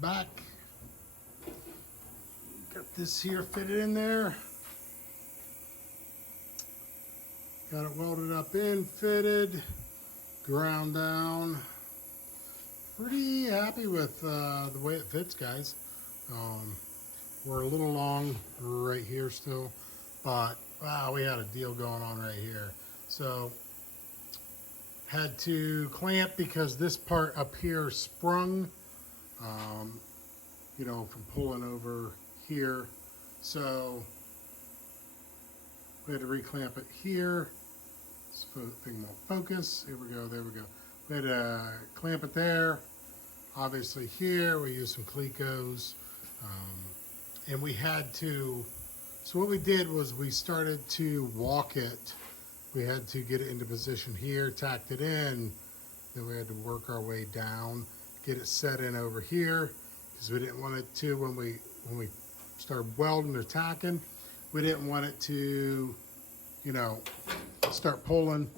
back. Got this here fitted in there. Got it welded up in, fitted, ground down. Pretty happy with the way it fits, guys. We're a little long right here still, but wow, we had a deal going on right here. So had to clamp because this part up here sprung, you know, from pulling over here. So we had to reclamp it here. So the thing won't focus. Here we go, there we go. We had to clamp it there. Obviously here, we used some Clecos. And we had to, so what we did was we started to walk it. We had to get it into position here, tacked it in. Then we had to work our way down, get it set in over here, because we didn't want it to, when we started welding or tacking, we didn't want it to, you know, start pulling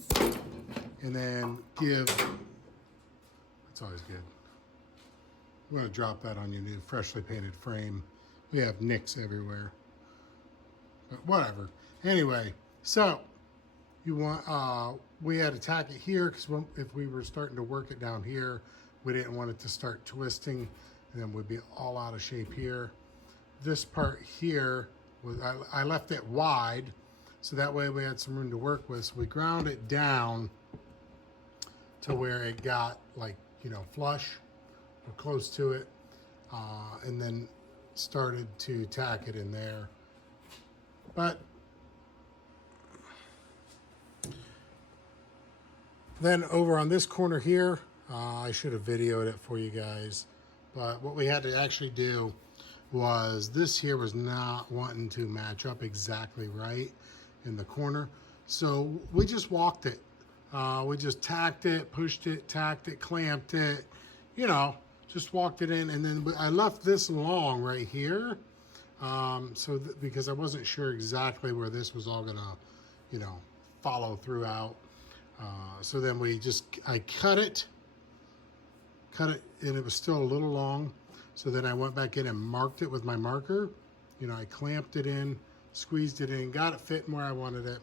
and then give. That's always good. We're going to drop that on your new freshly painted frame. We have nicks everywhere, but whatever. Anyway, so you want, we had to tack it here because if we were starting to work it down here, we didn't want it to start twisting and then we'd be all out of shape here. This part here, was I left it wide so that way we had some room to work with. So we ground it down to where it got like, you know, flush or close to it, and then started to tack it in there. But then over on this corner here, I should have videoed it for you guys, but what we had to actually do was this here was not wanting to match up exactly right in the corner, so we just walked it. We just tacked it, pushed it, tacked it, clamped it, you know, just walked it in. And then I left this long right here, because I wasn't sure exactly where this was all gonna, you know, follow throughout. So then I cut it, and it was still a little long. So then I went back in and marked it with my marker. You know, I clamped it in, squeezed it in, got it fitting where I wanted it,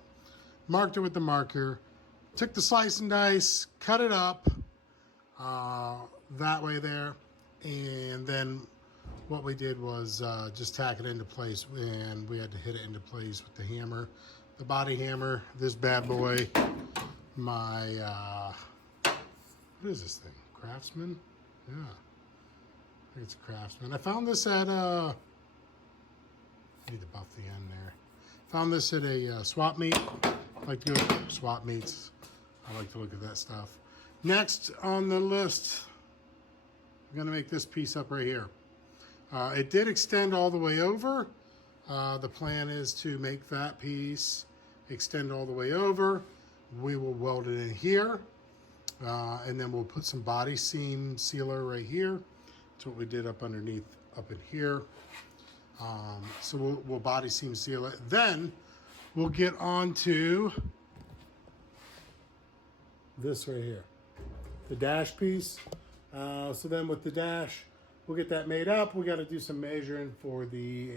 marked it with the marker, took the slice and dice, cut it up that way there, and then what we did was just tack it into place, and we had to hit it into place with the hammer, the body hammer. This bad boy, my what is this thing, Craftsman? Yeah, I think it's a Craftsman. I found this at I need to buff the end there. Found this at a swap meet. I like to go to swap meets. I like to look at that stuff. Next on the list, I'm gonna make this piece up right here. It did extend all the way over. The plan is to make that piece extend all the way over. We will weld it in here, and then we'll put some body seam sealer right here. That's what we did up underneath, up in here. So we'll body seam seal it. Then we'll get on to this right here, the dash piece. So then with the dash, we'll get that made up. We got to do some measuring for the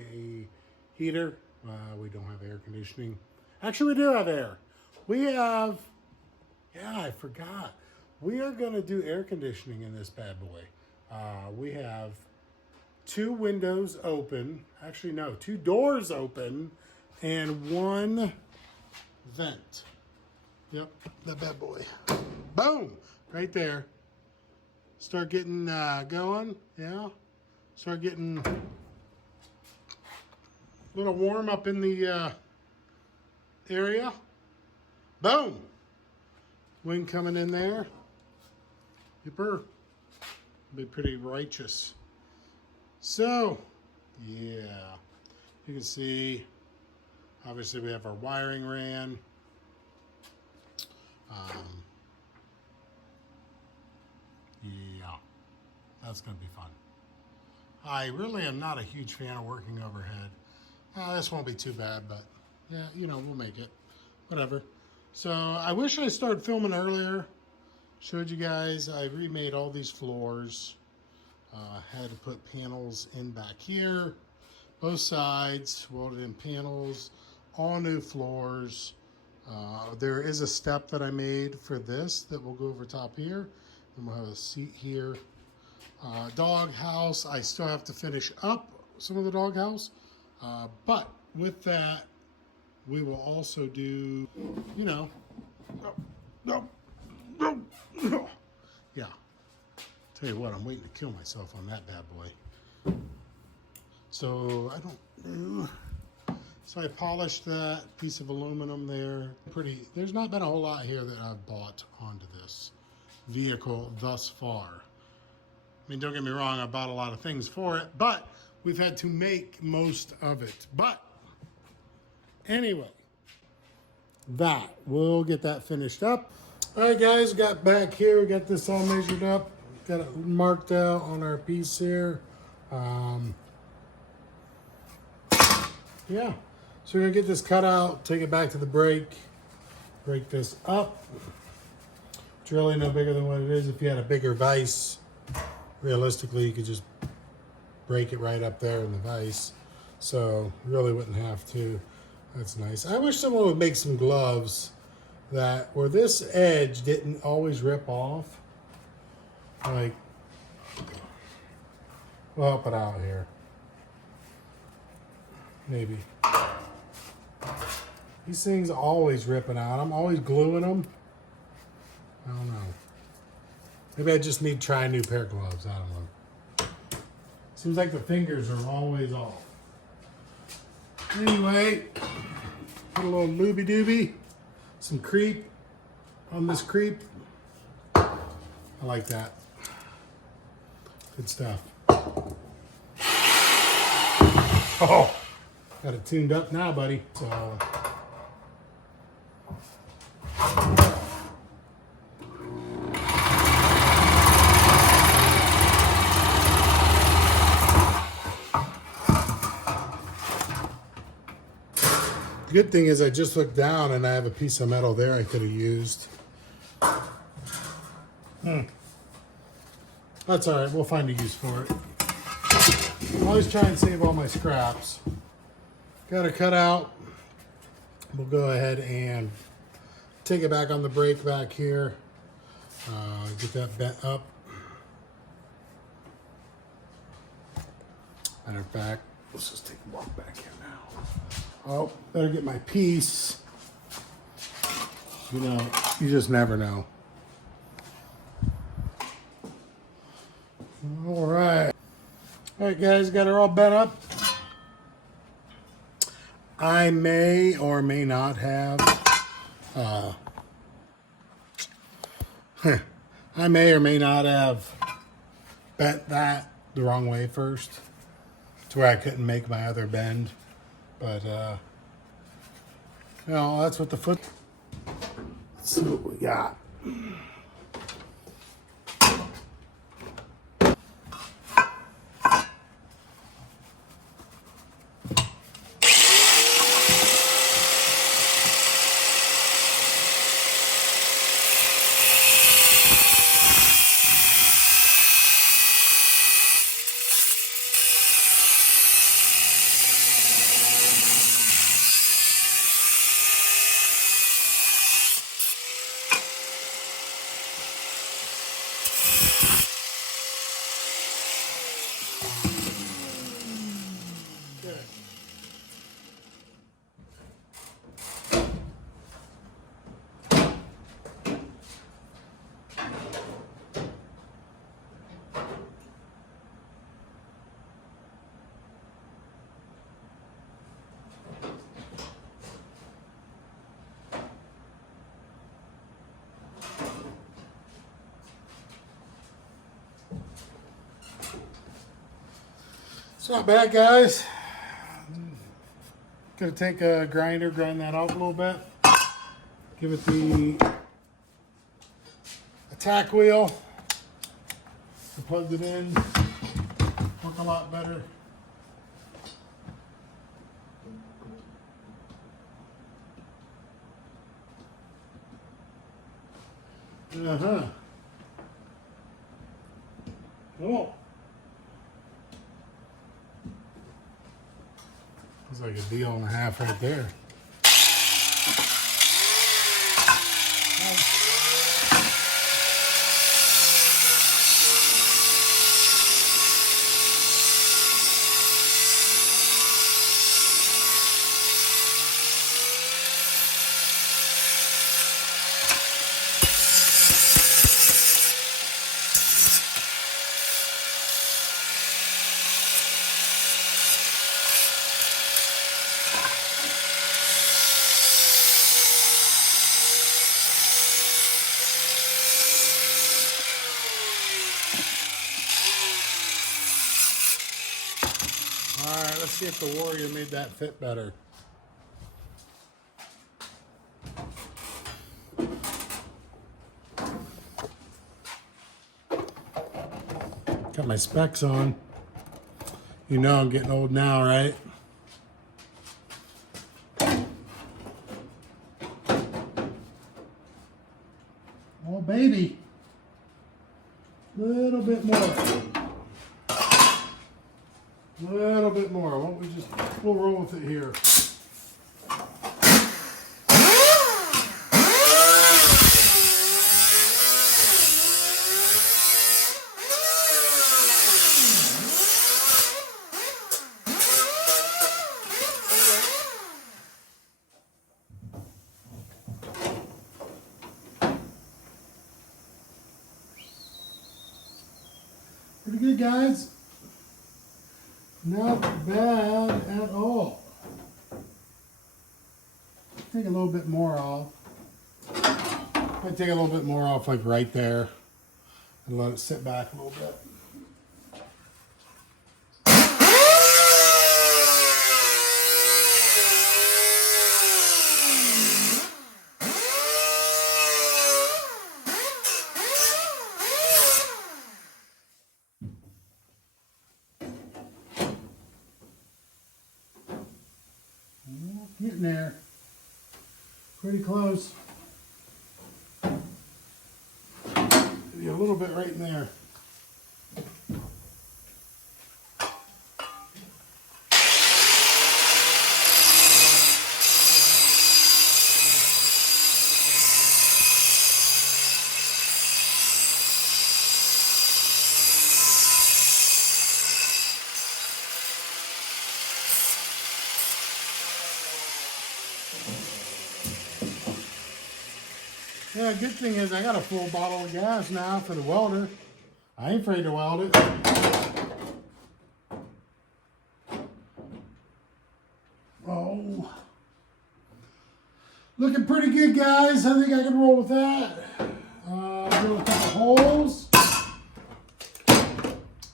heater. We don't have air conditioning. Actually, we do have air. We have, yeah, I forgot. We are going to do air conditioning in this bad boy. We have 2 windows open. Actually, no, 2 doors open and 1 vent. Yep, that bad boy. Boom, right there. Start getting going, yeah. Start getting a little warm up in the area. Boom. Wind coming in there. Yipper. Be pretty righteous. So, yeah. You can see, obviously we have our wiring ran. Yeah, that's going to be fun. I really am not a huge fan of working overhead. This won't be too bad, but yeah, you know, we'll make it. Whatever. So I wish I started filming earlier. Showed you guys, I remade all these floors. Had to put panels in back here, both sides, welded in panels, all new floors. There is a step that I made for this that will go over top here. And we'll have a seat here. Dog house, I still have to finish up some of the dog house. But with that, we will also do, you know, yeah. Tell you what, I'm waiting to kill myself on that bad boy. So I don't know. So I polished that piece of aluminum there. Pretty, there's not been a whole lot here that I've bought onto this vehicle thus far. I mean, don't get me wrong, I bought a lot of things for it, but we've had to make most of it. But anyway, we'll get that finished up. All right, guys, got back here, got this all measured up, got it marked out on our piece here. Yeah, so we're gonna get this cut out, take it back to the break this up. It's really no bigger than what it is. If you had a bigger vise, realistically, you could just break it right up there in the vise. So really wouldn't have to. That's nice. I wish someone would make some gloves that where this edge didn't always rip off. Like, we'll help it out here. Maybe. These things are always ripping out. I'm always gluing them. I don't know. Maybe I just need to try a new pair of gloves. I don't know. Seems like the fingers are always off. Anyway, put a little looby dooby, some creep on this creep. I like that. Good stuff. Oh, got it tuned up now, buddy. So. The good thing is I just looked down and I have a piece of metal there I could have used. That's all right, we'll find a use for it. I always try and save all my scraps. Got it cut out. We'll go ahead and take it back on the brake back here. Get that bent up. Matter of fact, let's just take a walk back here now. Oh, better get my piece. You know, you just never know. All right. All right, guys, got her all bent up. I may or may not have, I may or may not have bent that the wrong way first to where I couldn't make my other bend. But, you know, that's what the foot... Let's see what we got. It's not bad, guys. Gonna take a grinder, grind that off a little bit. Give it the attack wheel. I plugged it in. Work a lot better. Uh-huh. Oh. It's like a deal and a half right there. All right, let's see if the Warrior made that fit better. Got my specs on. You know I'm getting old now, right? Oh, baby. A little bit more. A little bit more. Won't we just, we'll roll with it here. Pretty good, guys. Not bad at all. Take a little bit more off. Might take a little bit more off, like right there, and let it sit back a little bit. Getting there. Pretty close. Maybe a little bit right in there. Yeah, good thing is I got a full bottle of gas now for the welder. I ain't afraid to weld it. Oh. Looking pretty good, guys. I think I can roll with that. Drill a couple holes. I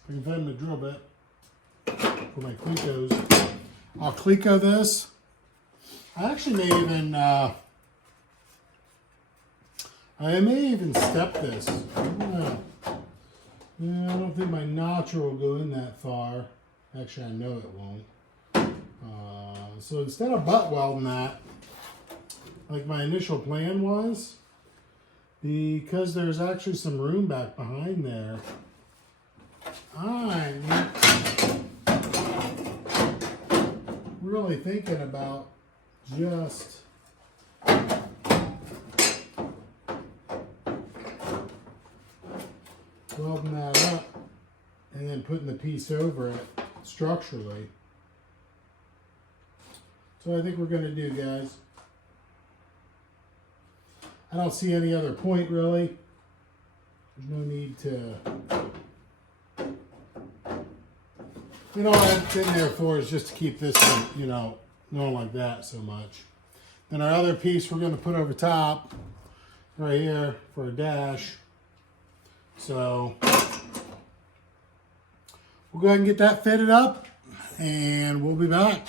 can find the drill bit for my Clecos. I'll Cleco this. I actually may even step this. Yeah, I don't think my notcher will go in that far. Actually, I know it won't. So instead of butt welding that, like my initial plan was, because there's actually some room back behind there, I'm really thinking about just welding that up and then putting the piece over it structurally. So I think we're going to do, guys. I don't see any other point really. There's no need to. You know what I've been there for is just to keep this, you know, going like that so much. Then our other piece we're going to put over top right here for a dash. So we'll go ahead and get that fitted up and we'll be back.